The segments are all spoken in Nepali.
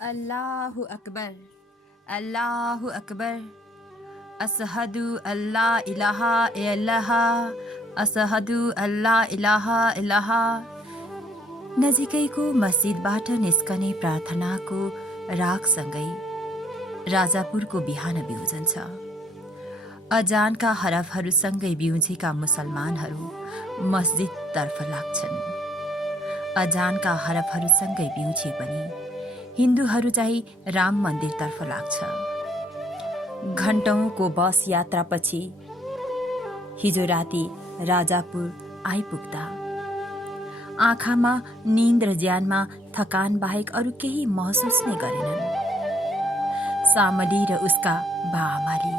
अल्लाहु अकबर, अल्लाहु अकबर, असहदु अल्ला इलाहा इल्लल्लाह, असहदु अल्ला इलाहा इल्लल्लाह। नजिकैको मस्जिदबाट निस्कने प्रार्थनाको रागसँगै राजापुरको बिहान बिउजन्छ। अजानका हरफहरूसँगै बिउजेका मुसलमानहरू मस्जिदतर्फ लाग्छन्। अजानका हरफहरूसँगै बिउजे पनि हिन्दूहरू चाहिँ राम मन्दिरतर्फ लाग्छ। घण्टौँको बस यात्रापछि हिजो राति राजापुर आइपुग्दा आँखामा निन्द र ज्यानमा थकान बाहेक अरू केही महसुस नै गरेनन्। सामली र उसका बाआमाले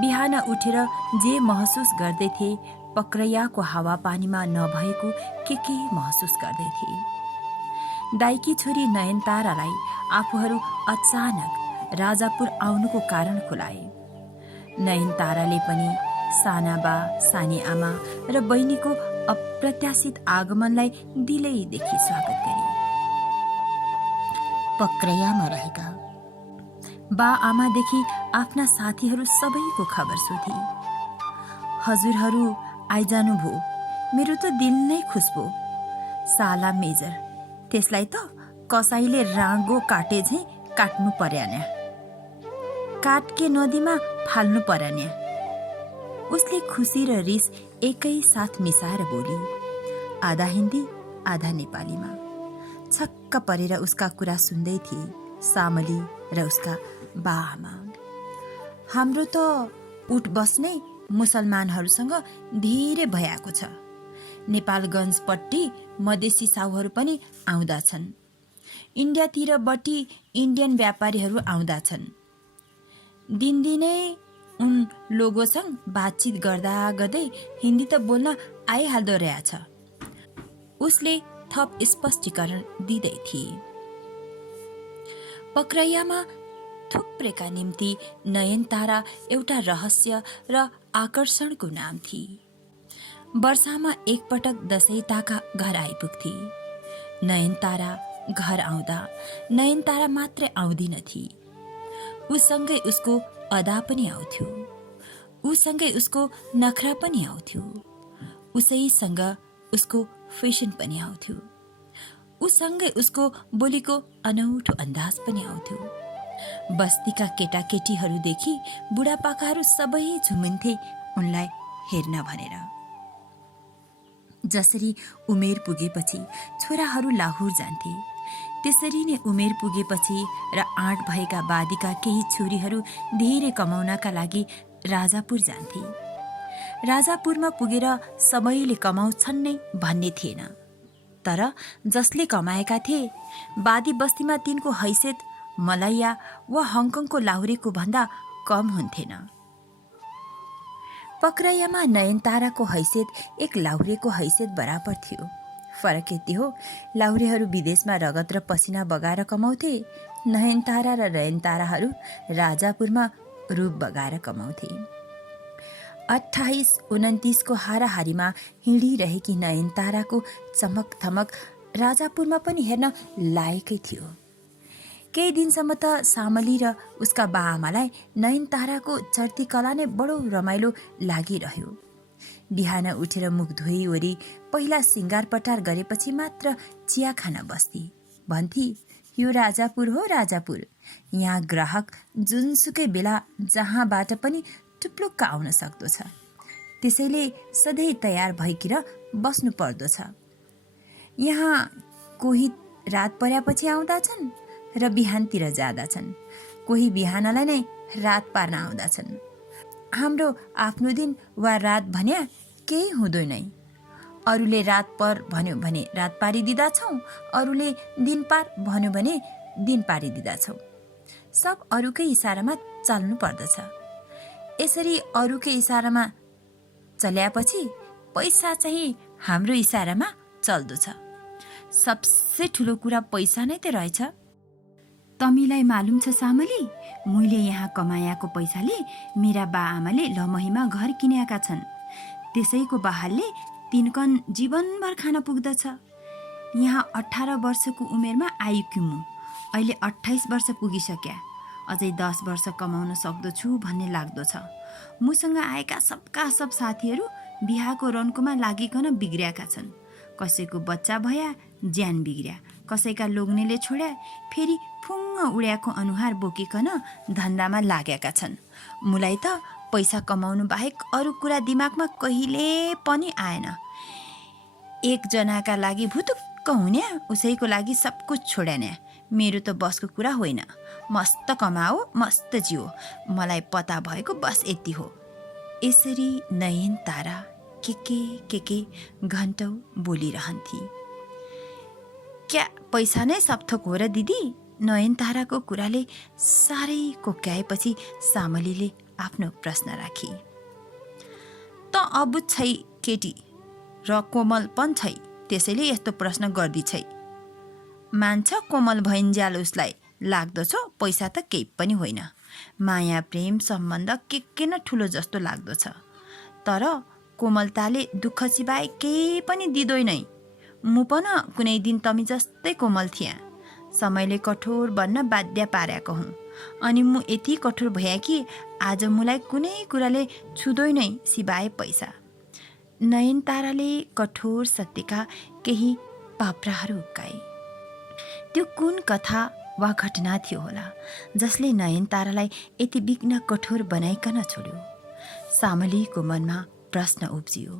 बिहान उठेर जे महसुस गर्दैथे पक्रैयाको हावापानीमा नभएको के महसुस गर्दैथे। दाइकी छोरी नयनतारालाई आफूहरू अचानक राजापुर आउनुको कारण खुलाए। नयनताराले पनि साना बा, सानी आमा र बहिनीको अप्रत्याशित आगमनलाई दिलैदेखि स्वागत गरे। पक्रैयामा रहेका बा आमादेखि आफ्ना साथीहरू सबैको खबर सोधी। हजुरहरू आइजानु भो, मेरो त दिल नै खुस भो। साला मेजर, त्यसलाई त कसैले राँगो काटे झैँ काट्नु पर्यान्या, काटके नदीमा फाल्नु पर्यान्या। उसले खुसी र रिस एकै साथ मिसाएर बोली, आधा हिन्दी आधा नेपालीमा। छक्क परेर उसका कुरा सुन्दै थिए सामली र उसका बाआमा। हाम्रो त उठ बस्ने मुसलमानहरूसँग धेरै भइएको छ। नेपालगञ्जपट्टि मधेसी साहुहरू पनि आउँदा छन्। इन्डियातिरबट्टि इन्डियन व्यापारीहरू आउँदा छन्। दिनदिनै उन लोगोसँग बातचित गर्दा गर्दै हिन्दी त बोल्न आइहाल्दो रहेछ, उसले थप स्पष्टीकरण दिँदै थिए। पक्रैयामा थुप्रेका निम्ति नयनतारा एउटा रहस्य र आकर्षणको नाम थिए। वर्षामा एकपटक दशैताका घर आइपुग्थे। नयनतारा घर आउँदा नयनतारा मात्रै आउँदिनथी, उसँगै उसको अदा पनि आउँथ्यो, उसँगै उसको नखरा पनि आउँथ्यो, उसैसँग उसको फेसन पनि आउँथ्यो, उसँगै उसको बोलीको अनौठो अन्दाज पनि आउँथ्यो। बस्तीका केटाकेटीहरूदेखि बुढापाकाहरू सबै झुमिन्थे उनलाई हेर्न भनेर। जसरी उमेर पुगेपछि छोराहरू लाहोर जान्थे, त्यसरी नै उमेर पुगेपछि र आँट भएका बादीका केही छोरीहरू धेरै कमाउनका लागि राजापुर जान्थे। राजापुरमा पुगेर सबैले कमाउँछन् नै भन्ने थिएन, तर जसले कमाएका थिए बादी बस्तीमा तिनको हैसियत मलैया वा हङकङको लाहुरेको भन्दा कम हुन्थेन। पक्रैयामा नयनताराको हैसियत एक लाहुरेको हैसियत बराबर थियो। फरक यति हो, लाहुरेहरू विदेशमा रगत र पसिना बगाएर कमाउँथे, नयनतारा र नयनताराहरू राजापुरमा रूप बगाएर कमाउँथे। 28-29 को हाराहारीमा हिँडिरहेकी नयनताराको चमक थमक राजापुरमा पनि हेर्न लायकै थियो। केही दिनसम्म त सामली र उसका बाआमालाई नयनताराको चढ्ती कला नै बडो रमाइलो लागिरह्यो। बिहान उठेर मुख धोइवरी पहिला सिँगार पटार गरेपछि मात्र चिया खान बस्ती। भन्थे, यो राजापुर हो राजापुर, यहाँ ग्राहक जुनसुकै बेला जहाँबाट पनि टुप्लुक्क आउन सक्दो छ, त्यसैले सधैँ तयार भइकिर बस्नु पर्दो छ। यहाँ कोही रात पर्यापछि आउँदछन् र बिहानतिर जाँदछन्, कोही बिहानलाई नै रात पार्न आउँदछन्। हाम्रो आफ्नो दिन वा रात भन्या केही हुँदैन। अरूले रात पर भन्यो भने रात पारिदिँदछौँ, अरूले दिन पार भन्यो भने दिन पारिदिँदछौँ। सब अरूकै इसारामा चल्नु पर्दछ। यसरी अरूकै इसारामा चल्यापछि पैसा चाहिँ हाम्रो इसारामा चल्दो छ। सबसे ठुलो कुरा पैसा नै त रहेछ। तमीलाई मालुम छ सामली, मैले यहाँ कमायाको पैसाले मेरा बाआमाले लमहीमा घर किनेका छन्। त्यसैको बहालले तिनकन जीवनभर खान पुग्दछ। यहाँ 18 वर्षको उमेरमा आइकी म अहिले 28 वर्ष पुगिसक्या, अझै 10 वर्ष कमाउन सक्दछु भन्ने लाग्दो छ। मुसँग आएका सबका सब साथीहरू बिहाको रन्कोमा लागिकन बिग्रिएका छन्। कसैको बच्चा भया, ज्यान बिग्रिया, कसैका लोग्नेले छोड्या, फेरि फुङ्ग उड्याएको अनुहार बोकिकन धन्दामा लागेका छन्। मुलाई त पैसा कमाउनु बाहेक अरू कुरा दिमागमा कहिले पनि आएन। एकजनाका लागि भुतुक्क हुन्या, उसैको लागि सब कुछ छोड्यान्या मेरो त बसको कुरा होइन। मस्त कमाओ, मस्त जियो, मलाई पता भएको बस यति हो। यसरी नयनतारा के घन्टौँ बोलिरहन्थे। क्या पैसा नै सब थोक हो र दिदी? नयनताराको कुराले साह्रै कोक्याएपछि सामलीले आफ्नो प्रश्न राखी। त अबुझ छै केटी र कोमल पनि छै, त्यसैले यस्तो प्रश्न गर्दी छै। मान्छ कोमल भइन्ज्याल उसलाई लाग्दछ पैसा त केही पनि होइन। माया प्रेम सम्बन्ध के न ठुलो जस्तो लाग्दछ। तर कोमलताले दुःख सिवाय केही पनि दिँदैन। मु पनि कुनै दिन तमी जस्तै कोमल थिएँ। समयले कठोर बन्न बाध्य पारेको हुँ, अनि मु यति कठोर भए कि आज मुलाई कुनै कुराले छुँदैन सिवाय पैसा। नयनताराले कठोर सत्यका केही पाप्राहरू उक्काए। त्यो कुन कथा वा घटना थियो होला जसले नयनतारालाई यति बिघ्न कठोर बनाइकन छोड्यो? सामलीको मनमा प्रश्न उब्जियो,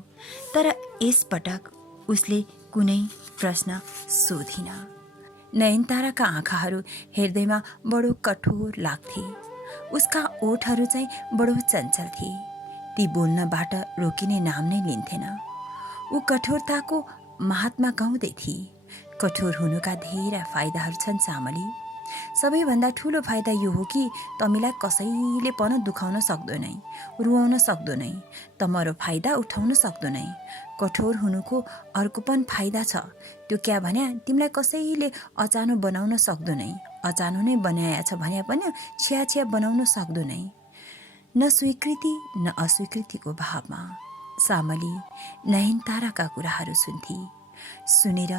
तर यसपटक उसले कुनै प्रश्न सोधिन। नयनताराका आँखाहरू हेर्दैमा बडो कठोर लाग्थे। उसका ओठहरू चाहिँ बडो चञ्चल थिए। ती बोल्नबाट रोकिने नाम नै लिन्थेन। ऊ कठोरताको महात्मा गाउँदै थिए। कठोर हुनुका धेरै फाइदाहरू छन् सामली। सबैभन्दा ठुलो फाइदा यो हो कि तमीलाई कसैले पनि दुखाउन सक्दैन, रुवाउन सक्दैन, तमरो फाइदा उठाउन सक्दैन। कठोर हुनुको अर्को पनि फाइदा छ। त्यो क्या भन्या, तिमीलाई कसैले अचानो बनाउन सक्दैन। अचानो नै बनाएछ भन्या पनि छ्या बनाउन सक्दैन। न स्वीकृति न अस्वीकृतिको भावमा। सामली नयनताराका कुराहरू सुन्थे। सुनेर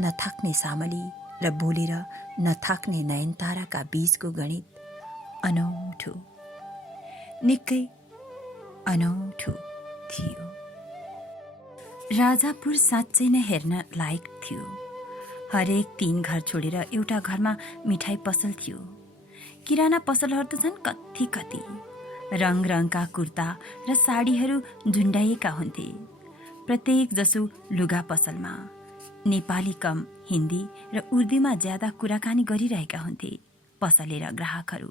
नथाक्ने सामली र बोलेर नथाक्ने नयनताराका बीचको गणित अनौठो, निकै अनौठो थियो। राजापुर साँच्चै नै हेर्न लायक थियो। हरेक 3 घर छोडेर एउटा घरमा मिठाई पसल थियो। किराना पसलहरू त झन् कति रङ रङका कुर्ता र साडीहरू झुन्डाइएका हुन्थे। प्रत्येक जसो लुगा पसलमा नेपाली कम हिन्दी र उर्दूमा ज्यादा कुराकानी गरिरहेका हुन्थे पसले र ग्राहकहरू।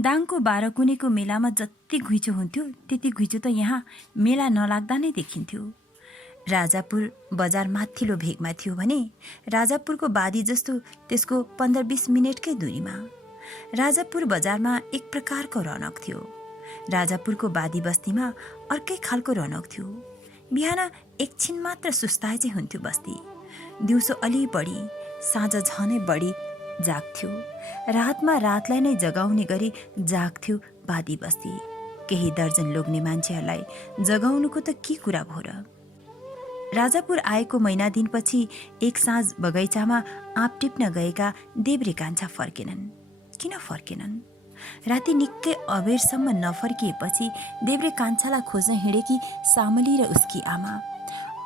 दाङको 12 कुनेको मेलामा जति घुइँचो हुन्थ्यो त्यति घुइँचो त यहाँ मेला नलाग्दा नै देखिन्थ्यो। राजापुर बजार माथिल्लो भेगमा थियो भने राजापुरको बादी जस्तो त्यसको 15-20 मिनटकै दूरीमा। राजापुर बजारमा एक प्रकारको रौनक थियो। राजापुरको बादी बस्तीमा अर्कै खालको रौनक थियो। बिहान एकछिन मात्र सुस्ताए चाहिँ हुन्थ्यो बस्ती। दिउँसो अलि बढी, साँझ झनै बढी जाग्थ्यो। रातमा रातलाई नै जगाउने गरी जाग्थ्यो बादी बस्ती। केही दर्जन लोग्ने मान्छेहरूलाई जगाउनुको त के कुरा भो र। राजापुर आएको महिना दिनपछि एक साँझ बगैँचामा आँप टिप्न गएका देब्रे कान्छा फर्केनन्। किन फर्केनन्? राति निकै अबेरसम्म नफर्किएपछि देब्रे कान्छालाई खोज्न हिँडेकी सामली र उसकी आमा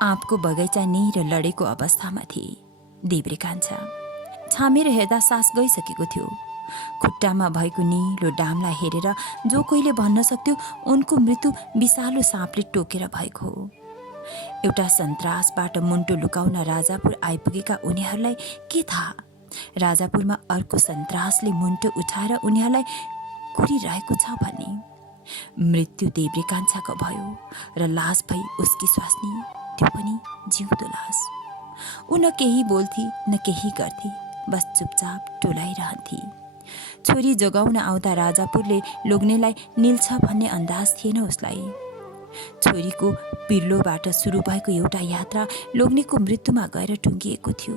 आँपको बगैँचा निर लडेको अवस्थामा थिए। देब्रे कान्छा छामेर हेर्दा सास गइसकेको थियो। खुट्टामा भएको निलो डामलाई हेरेर जो कोहीले भन्न सक्थ्यो उनको मृत्यु विषालु साँपले टोकेर भएको हो। एउटा सन्तासबाट मुन्टो लुकाउन राजापुर आइपुगेका उनीहरूलाई के थाहा, राजापुरमा अर्को सन्तासले मुन्टो उठाएर उनीहरूलाई कुरिरहेको छ भन्ने। मृत्यु देब्रे कान्छाको भयो र लास भई उसकी स्वास्नी, त्यो पनि जिउँदो लास। ऊ न केही बोल्थी न केही गर्थे, बस चुपचाप टोलाइरहन्थे। छोरी जोगाउन आउँदा राजापुरले लोग्नेलाई निल्छ भन्ने अन्दाज थिएन उसलाई। छोरीको पिर्लोबाट सुरु भएको एउटा यात्रा लोग्नेको मृत्युमा गएर टुङ्गिएको थियो।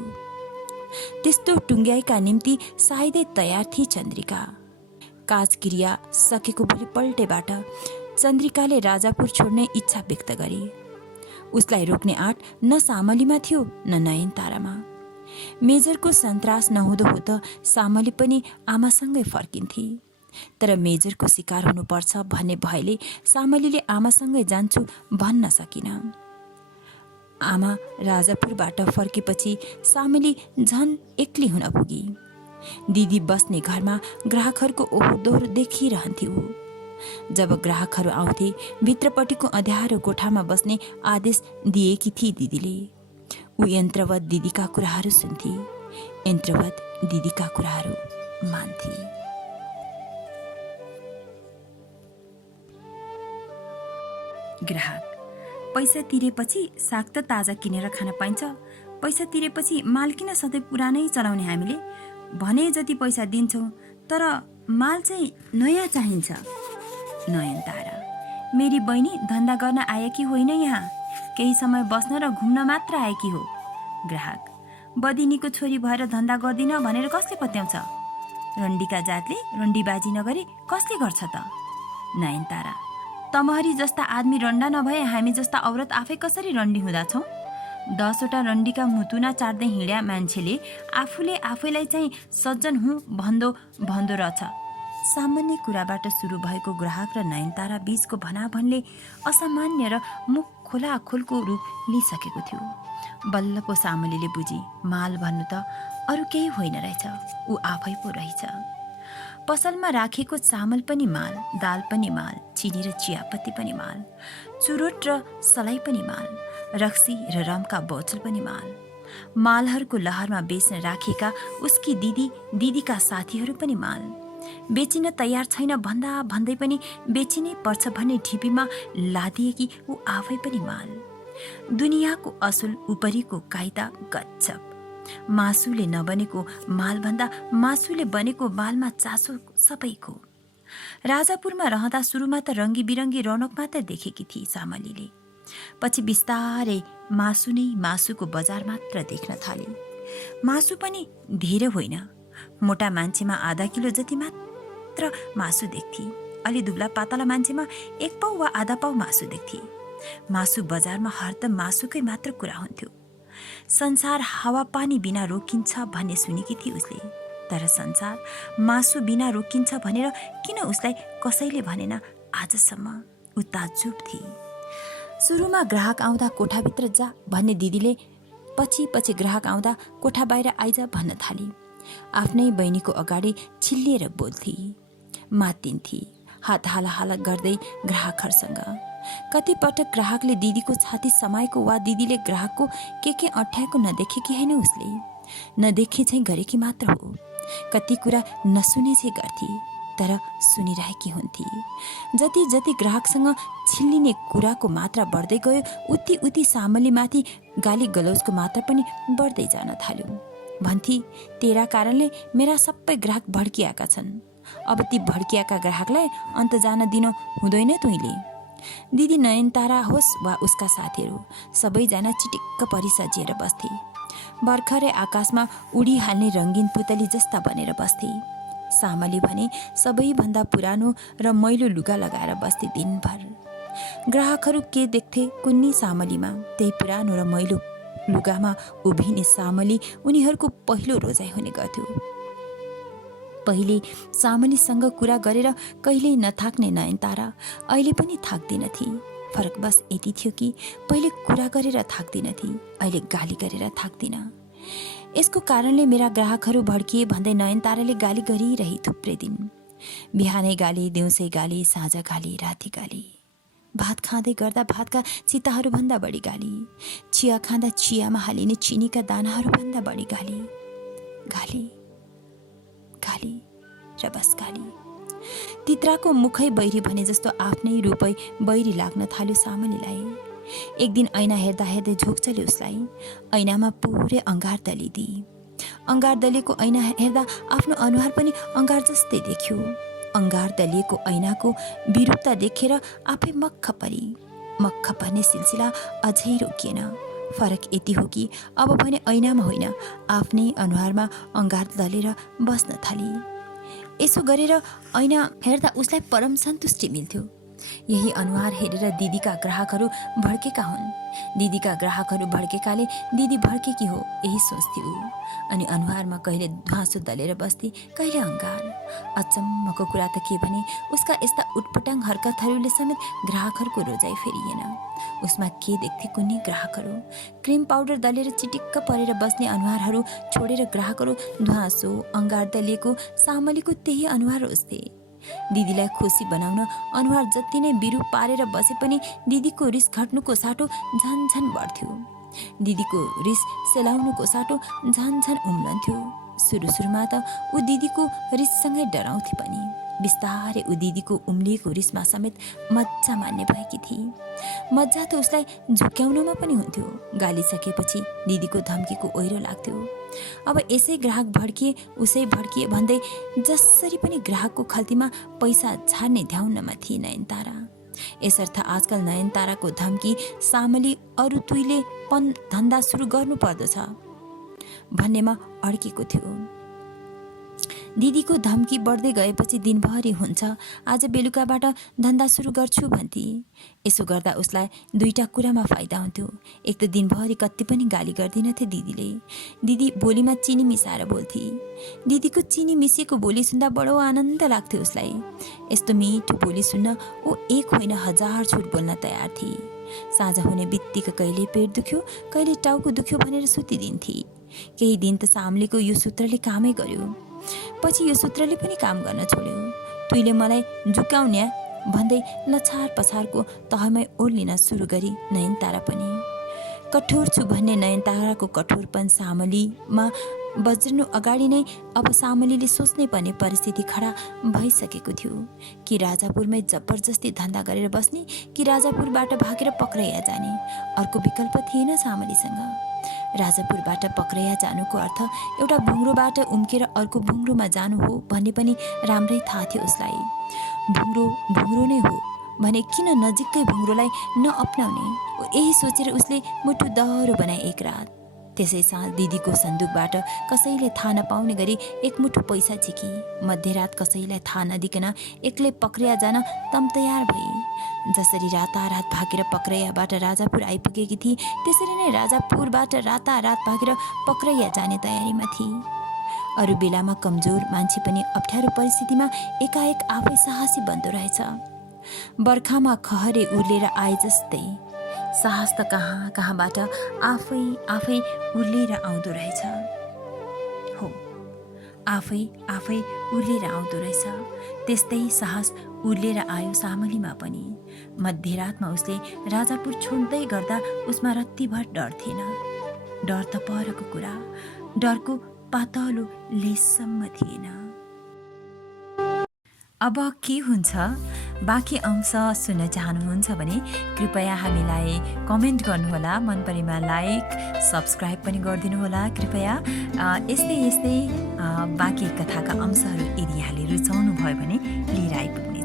त्यस्तो टुङ्ग्याइका निम्ति सायदै तयार थिए चन्द्रिका। काजक्रिया सकेको भोलिपल्टैबाट चन्द्रिकाले राजापुर छोड्ने इच्छा व्यक्त गरे। उसलाई रोक्ने आँट न सामलीमा थियो न नयनतारामा। मेजरको सन्तास नहुँदो हो त सामली पनि आमासँगै फर्किन्थे। तर मेजरको शिकार हुनुपर्छ भन्ने भयले सामलीले आमासँगै जान्छु भन्न सकिन। आमा राजापुरबाट फर्केपछि सामली झन एक्लै हुन पुगी। दिदी बस्ने घरमा ग्राहकहरूको ओहोर-दोहोर देखिरहन्थ्यो। जब ग्राहकहरू आउँथे भित्रपट्टिको अँध्यारो कोठामा बस्ने आदेश दिएकी थिए दिदीले। ऊ यन्त्रवत दिदीका कुराहरू सुन्थे, यन्त्रवत दिदीका कुराहरू मान्थे। ग्राहक: पैसा तिरेपछि साग त ताजा किनेर खान पाइन्छ, पैसा तिरेपछि माल किन सधैँ पुरानै चलाउने हामीले? भने जति पैसा दिन्छौँ तर माल चाहिँ नयाँ चाहिन्छ। नयनतारा: मेरी बहिनी धन्दा गर्न आएकी होइन, यहाँ केही समय बस्न र घुम्न मात्र आएकी हो। ग्राहक: बदिनीको छोरी भएर धन्दा गर्दिन भनेर कसले पत्याउँछ? रन्डीका जातले रन्डीबाजी नगरे कसले गर्छ त? नयनतारा: तमहरी जस्ता आदमी रन्डा नभए हामी जस्ता औरत आफै कसरी रन्डी हुँदा छौँ? 10वटा रन्डीका मुतुना चाट्दै हिँड्या मान्छेले आफूले आफैलाई चाहिँ सज्जन हुँ भन्दो रहेछ। सामान्य कुराबाट सुरु भएको ग्राहक र नयनतारा बीचको भनाभनले असामान्य र मुख खोलाखोलको रूप लिइसकेको थियो। बल्ल पो सामलीले बुझी, माल भन्नु त अरू केही होइन रहेछ, ऊ आफै पो रहेछ। पसलमा राखेको चामल पनि माल, दाल पनि माल, चिनी र चियापत्ती पनि माल, चुरोट र सलाई पनि माल, रक्सी र रमका बोतल पनि माल। मालहरूको लहरमा बेच्न राखेका उसकी दिदीका साथीहरू पनि माल। बेचिन तयार छैन भन्दा भन्दै पनि बेचिनै पर्छ भन्ने ढिपीमा लादिएकी ऊ आफै पनि माल। दुनियाँको असुल उपरीको कायदा गजब। मासुले नबनेको मालभन्दा मासुले बनेको मालमा चासो सबैको। राजापुरमा रहँदा सुरुमा त रङ्गी बिरङ्गी रौनक मात्र देखेकी थिए सामलीले। पछि बिस्तारै मासु नै मासुको बजार मात्र देख्न थाले। मासु पनि धेरै होइन, मोटा मान्छेमा आधा किलो जति मात्र मासु देख्थे, अलि दुब्ला पातला मान्छेमा 1 पाउ वा आधा पाउ मासु देख्थे। मासु बजारमा हरदम मासुकै मात्र कुरा हुन्थ्यो। संसार हावापानी बिना रोकिन्छ भन्ने सुनेकी थिए उसले, तर संसार मासु बिना रोकिन्छ भनेर किन उसलाई कसैले भनेन आजसम्म? ऊ ताज्जुब थिए। सुरुमा ग्राहक आउँदा कोठाभित्र जा भन्ने दिदीले पछि ग्राहक आउँदा कोठा बाहिर आइज भन्न थाली। आफ्नै बहिनीको अगाडि छिल्लिएर बोल्थे, मात्तिन्थे, हात हाला गर्दै ग्राहकहरूसँग। कतिपटक ग्राहकले दिदीको छाती समाएको वा दिदीले ग्राहकको के अठ्याएको नदेखेकी होइन उसले, नदेखे चाहिँ गरेकी मात्र हो। कति कुरा नसुने चाहिँ गर्थे, तर सुनिरहेकी हुन्थे। जति जति ग्राहकसँग छिल्लिने कुराको मात्रा बढ्दै गयो उति सामलीमाथि गाली गलौजको मात्रा पनि बढ्दै जान थाल्यो। भन्थे, तेरा कारणले मेरा सबै ग्राहक भड्किएका छन्, अब ती भड्किएका ग्राहकलाई अन्त जान दिन हुँदैन तैँले। दिदी नयनतारा होस् वा उसका साथीहरू सबैजना चिटिक्क परि सजिएर बस्थे। भर्खरै आकाशमा उडिहाल्ने रङ्गीन पुतली जस्ता बनेर बस्थे। सामली भने सबैभन्दा पुरानो र मैलो लुगा लगाएर बस्थे दिनभर। ग्राहकहरू के देख्थे कुन्नी सामलीमा? त्यही पुरानो र मैलो लुगामा उभिने सामली उनीहरूको पहिलो रोजाइ हुने गर्थ्यो। पहिले सामलीसँग कुरा गरेर कहिल्यै नथाक्ने नयनतारा अहिले पनि थाक्दिनथी। फरक बस यति थियो कि पहिले कुरा गरेर थाक्दिनथी, अहिले गाली गरेर थाक्दिन। यसको कारणले मेरा ग्राहकहरू भड्किए भन्दै नयनताराले गाली गरिरही थुप्रै दिन। बिहानै गाली, दिउँसै गाली, साँझ गाली, राति गाली। भात खाँदै गर्दा भातका चिताहरूभन्दा बढी गाली, चिया खाँदा चियामा हालिने चिनीका दानाहरूभन्दा बढी गाली। गाली गाली र बस गाली। तित्राको मुखै बैरी भने जस्तो आफ्नै रूपै बैरी लाग्न थाल्यो सामलीलाई। एक दिन ऐना हेर्दा हेर्दै झोक चल्यो उसलाई। ऐनामा पुरै अंगार दलिदिए। अंगार दलिएको ऐना हेर्दा आफ्नो अनुहार पनि अंगार जस्तै देख्यो। अंगार दलिएको ऐनाको विरूपता देखेर आफै मक्ख परी। मक्ख पर्ने सिलसिला अझै रोकिएन। फरक यति हो कि अब भने ऐनामा होइन, आफ्नै अनुहारमा अंगार दलेर बस्न थाली। यसो गरेर ऐना हेर्दा उसलाई परम सन्तुष्टि मिल्थ्यो। यही अनुहार हेरेर दिदीका ग्राहकहरू भड्केका हुन्। दिदीका ग्राहकहरू भड्केकाले दिदी भड्केकी हो, यही सोच्थे ऊ। अनि अनुहारमा कहिले ध्वाँसो दलेर बस्थे, कहिले अङ्गार। अचम्मको कुरा त के भने उसका यस्ता उटपटाङ हरकतहरूले समेत ग्राहकहरूको रोजाइ फेरिएन। उसमा के देख्थे कुनै ग्राहकहरू? क्रिम पाउडर दलेर चिटिक्क परेर बस्ने अनुहारहरू छोडेर ग्राहकहरू ध्वाँसो अङ्गार दलिएको सामलीको त्यही अनुहार रोज्थे। दिदीलाई खुसी बनाउन अनुहार जति नै बिरु पारेर बसे पनि दिदीको रिस घट्नुको साटो झन्झन बढ्थ्यो। दिदीको रिस सेलाउनुको साटो झन्झन उम्लन्थ्यो। सुरुमा त ऊ दिदीको रिससँगै डराउँथे पनि बिस्तारै ऊ दिदीको उम्लिएको रिसमा समेत मजा मान्ने भएकी थिए। मजा त उसलाई झुक्याउनमा पनि हुन्थ्यो। गालिसकेपछि दिदीको धम्कीको ओहिरो लाग्थ्यो। अब यसै ग्राहक भड्किए उसै भड्किए भन्दै जसरी पनि ग्राहकको खल्तीमा पैसा झार्ने ध्याउनमा थिए नयनतारा। यसर्थ आजकल नयनताराको धम्की सामली अरू तुइले धन्दा सुरु गर्नु पर्दछ भन्नेमा अड्केको थियो। दिदीको धम्की बढ्दै गएपछि दिनभरि हुन्छ, आज बेलुकाबाट धन्दा सुरु गर्छु भन्थे। यसो गर्दा उसलाई दुईटा कुरामा फाइदा हुन्थ्यो। एक त दिनभरि कति पनि गाली गर्दिनथे दिदीले। दिदी बोलीमा चिनी मिसाएर बोल्थे। दिदीको चिनी मिसिएको बोली सुन्दा बडो आनन्द लाग्थ्यो उसलाई। यस्तो मिठो बोली सुन्न ऊ एक होइन हजार छुट बोल्न तयार थिए। साँझ हुने बित्तिकै कहिले पेट दुख्यो, कहिले टाउको दुख्यो भनेर सुतिदिन्थे। केही दिन त सामलीको यो सूत्रले कामै गर्यो। पछि यो सूत्रले पनि काम गर्न छोड्यो। तुइले मलाई झुकाउने भन्दै लछार पछारको तहमै ओर्लिन सुरु गरी नयनतारा पनि। कठोर छु भन्ने नयनताराको कठोरपन सामलीमा बज्रनु अगाडि नै अब सामलीले सोच्नै पर्ने परिस्थिति खडा भइसकेको थियो। कि राजापुरमै जबरजस्ती धन्दा गरेर बस्ने, कि राजापुरबाट भागेर पक्रैया जाने। अर्को विकल्प थिएन सामलीसँग। राजापुरबाट पक्रैया जानुको अर्थ एउटा भुङ्रोबाट उम्केर अर्को भुङ्रोमा जानु हो भन्ने पनि राम्रै थाहा थियो उसलाई। भुङ्रो नै हो भने किन नजिकै भुङ्रोलाई नअप्नाउने? यही सोचेर उसले मुटु दह्रो बनाए एक रात। त्यसै साँझ दिदीको सन्दुकबाट कसैले थाहा नपाउने गरी एक मुठो पैसा झिकी। मध्यरात कसैलाई थाहा नदिकन एक्लै पक्रैया जान तमतयार भई। जसरी रातारात भागेर पक्रैयाबाट राजापुर आइपुगेकी थिए, त्यसरी नै राजापुरबाट रातारात भागेर पक्रैया जाने तयारीमा थिए। अरू बेलामा कमजोर मान्छे पनि अप्ठ्यारो परिस्थितिमा एकाएक आफै साहसी बन्दो रहेछ। बर्खामा खहरे उर्लेर आए जस्तै साहस त कहाँबाट आफै उर्लेर आउँदो रहेछ। हो, आफै उर्लेर आउँदो रहेछ। त्यस्तै साहस उर्लेर आयो सामलीमा पनि। मध्यरातमा उसले राजापुर छोड्दै गर्दा उसमा रत्तिभर डर थिएन। डर त परको कुरा, डरको पातलो लेससम्म थिएन। अब के हुन्छ? बाँकी अंश सुन्न चाहनुहुन्छ भने कृपया हामीलाई कमेन्ट गर्नुहोला। मन परेमा लाइक सब्सक्राइब पनि गरिदिनु होला कृपया। यस्तै बाँकी कथाका अंशहरू यदि यहाँले रुचाउनु भयो भने लिएर आइपुग्नु